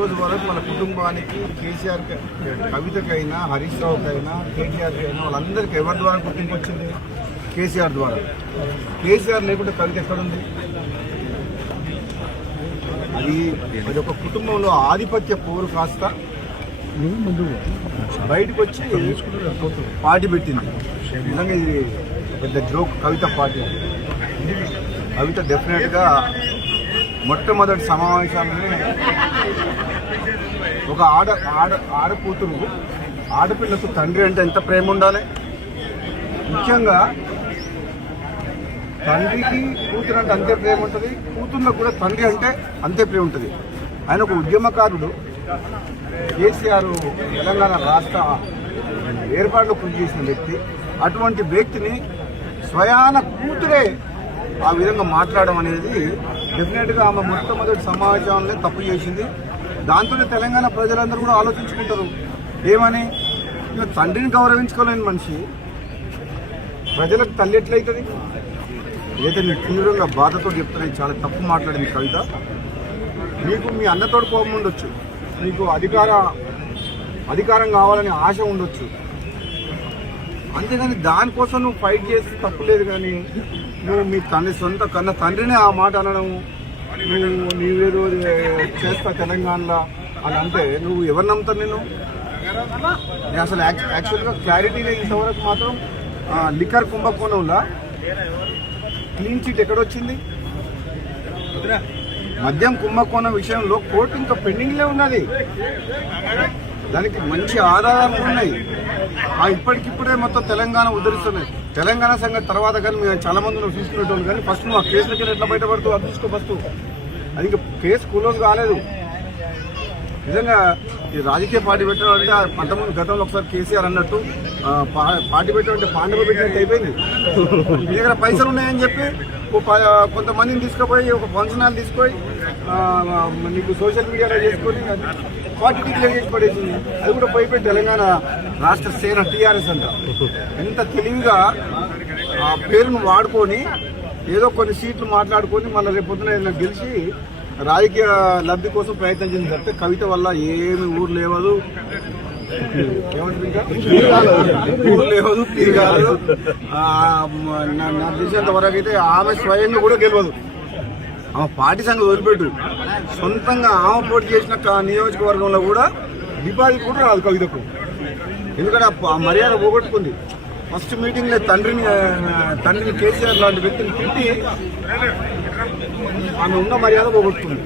రోజు వరకు మన కుటుంబానికి కేసీఆర్ కవితకైనా హరీష్ రావుకైనా కేటీఆర్కి అయినా వాళ్ళందరికీ ఎవరి ద్వారా గుర్తింపు వచ్చింది? కేసీఆర్ ద్వారా. కేసీఆర్ లేకుంటే కవిత ఎక్కడుంది? అది ఒక కుటుంబంలో ఆధిపత్య పోరు కాస్త బయటకు వచ్చి పార్టీ పెట్టింది. నిజంగా ఇది పెద్ద జోక్. కవిత పార్టీ కవిత డెఫినెట్గా మొట్టమొదటి సమావేశాలనే ఒక ఆడకూతురు ఆడపిల్లకు తండ్రి అంటే ఎంత ప్రేమ ఉండాలి. ముఖ్యంగా తండ్రికి కూతురు అంటే అంతే ప్రేమ ఉంటుంది, కూతుర్లకు కూడా తండ్రి అంటే అంతే ప్రేమ ఉంటుంది. ఆయన ఒక ఉద్యమకారుడు. కేసీఆర్ తెలంగాణ రాష్ట్ర ఏర్పాటులో కృషి చేసిన వ్యక్తి. అటువంటి వ్యక్తిని స్వయాన కూతురే ఆ విధంగా మాట్లాడడం అనేది డెఫినెట్గా ఆమె మొట్టమొదటి సమావేశాలనే తప్పు చేసింది. దాంతోనే తెలంగాణ ప్రజలందరూ కూడా ఆలోచించుకుంటారు ఏమని. తండ్రిని గౌరవించుకోలేని మనిషి ప్రజలకు తల్లి ఎట్లయితుంది? ఏదైతే నేను తీవ్రంగా బాధతో చెప్తున్నా, చాలా తప్పు మాట్లాడింది కవిత. నీకు మీ అన్నతోడు కోపం ఉండొచ్చు, నీకు అధికారం కావాలని ఆశ ఉండొచ్చు, అంతేగాని దానికోసం నువ్వు ఫైట్ చేసి తప్పులేదు. కానీ నువ్వు మీ సొంత కన్న తండ్రిని ఆ మాట అనడం, నీవేదో చేస్తా తెలంగాణలో అని అంటే నువ్వు ఎవరు నమ్ముతావు? నేను అసలు యాక్చువల్గా క్లారిటీగా ఇంతవరకు మాత్రం లిక్కర్ కుంభకోణంలో క్లీన్ చిట్ ఎక్కడొచ్చింది? మద్యం కుంభకోణం విషయంలో కోర్టు ఇంకా పెండింగ్లే ఉన్నది. దానికి మంచి ఆధారాలు ఉన్నాయి. ఇప్పటికిప్పుడే మొత్తం తెలంగాణ ఉద్ధరిస్తున్నాయి. తెలంగాణ సంగతి తర్వాత కానీ మేము చాలా మంది నువ్వు తీసుకునేటోళ్ళు, కానీ ఫస్ట్ నువ్వు ఆ కేసులకి ఎట్లా బయటపడుతూ అది తీసుకో ఫస్ట్. అది ఇంకా కేసు క్లోజ్ కాలేదు. నిజంగా ఈ రాజకీయ పార్టీ పెట్టడం అంటే అంతకుముందు గతంలో ఒకసారి కేసీఆర్ అన్నట్టు పార్టీ పెట్టడం అంటే పాండవ పెట్టినట్టు అయిపోయింది. మీ దగ్గర పైసలు ఉన్నాయని చెప్పి కొంతమందిని తీసుకుపోయి ఒక ఫంక్షన్ హాల్ తీసుకొని నీకు సోషల్ మీడియాలో చేసుకొని పార్టీ డిక్లేర్ చేసి పడేసింది. అది కూడా పోయిపోయి తెలంగాణ రాష్ట్ర సేన టీఆర్ఎస్ అంట. ఎంత తెలివిగా ఆ పేరును వాడుకొని ఏదో కొన్ని సీట్లు మాట్లాడుకొని మళ్ళీ రేపొద్దున ఏదైనా గెలిచి రాజకీయ లబ్ధి కోసం ప్రయత్నం చేసింది తప్పితే కవిత వల్ల ఏమి ఊరు లేవదు, ఊరు లేవదు, తిరగదు. నాకు తెలిసినంత వరకు అయితే ఆమె స్వయంగా కూడా గెలవదు. ఆమె పార్టీ సంగతి వదిలిపెట్టు, సొంతంగా ఆమె పోటీ చేసిన నియోజకవర్గంలో కూడా డిపాజిట్ కూడా రాదు కవితకు. ఎందుకంటే ఆ మర్యాద పోగొట్టుకుంది. ఫస్ట్ మీటింగ్లో తండ్రిని కేసీఆర్ లాంటి వ్యక్తిని తిట్టి ఆమె ఉన్న మర్యాద పోగొట్టుకుంది.